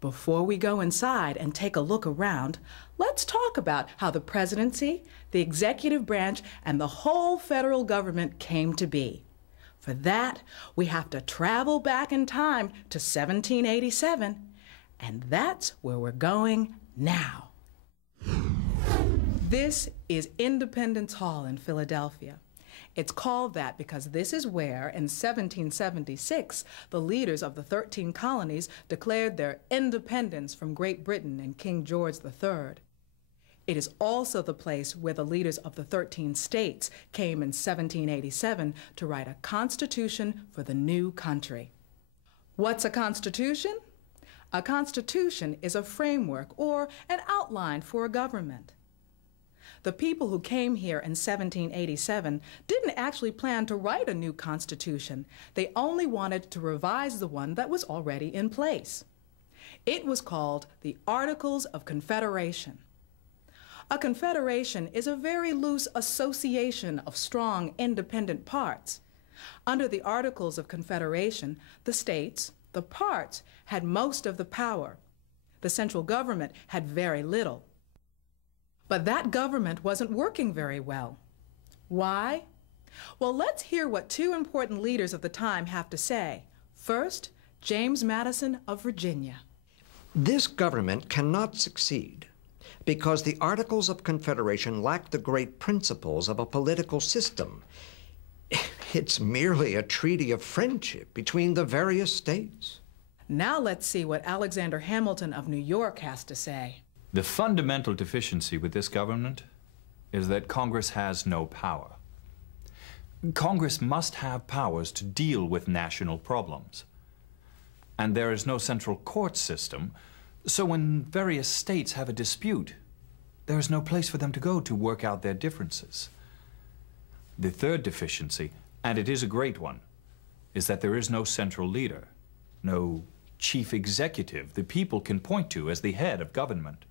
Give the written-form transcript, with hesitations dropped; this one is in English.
Before we go inside and take a look around, let's talk about how the presidency, the executive branch, and the whole federal government came to be. For that, we have to travel back in time to 1787, and that's where we're going now. This is Independence Hall in Philadelphia. It's called that because this is where, in 1776, the leaders of the 13 colonies declared their independence from Great Britain and King George III. It is also the place where the leaders of the 13 states came in 1787 to write a constitution for the new country. What's a constitution? A constitution is a framework or an outline for a government. The people who came here in 1787 didn't actually plan to write a new constitution. They only wanted to revise the one that was already in place. It was called the Articles of Confederation. A confederation is a very loose association of strong, independent parts. Under the Articles of Confederation, the states, the parts, had most of the power. The central government had very little. But that government wasn't working very well. Why? Well, let's hear what two important leaders of the time have to say. First, James Madison of Virginia. This government cannot succeed because the Articles of Confederation lack the great principles of a political system. It's merely a treaty of friendship between the various states. Now let's see what Alexander Hamilton of New York has to say. The fundamental deficiency with this government is that Congress has no power. Congress must have powers to deal with national problems. And there is no central court system, so when various states have a dispute, there is no place for them to go to work out their differences. The third deficiency, and it is a great one, is that there is no central leader, no chief executive the people can point to as the head of government.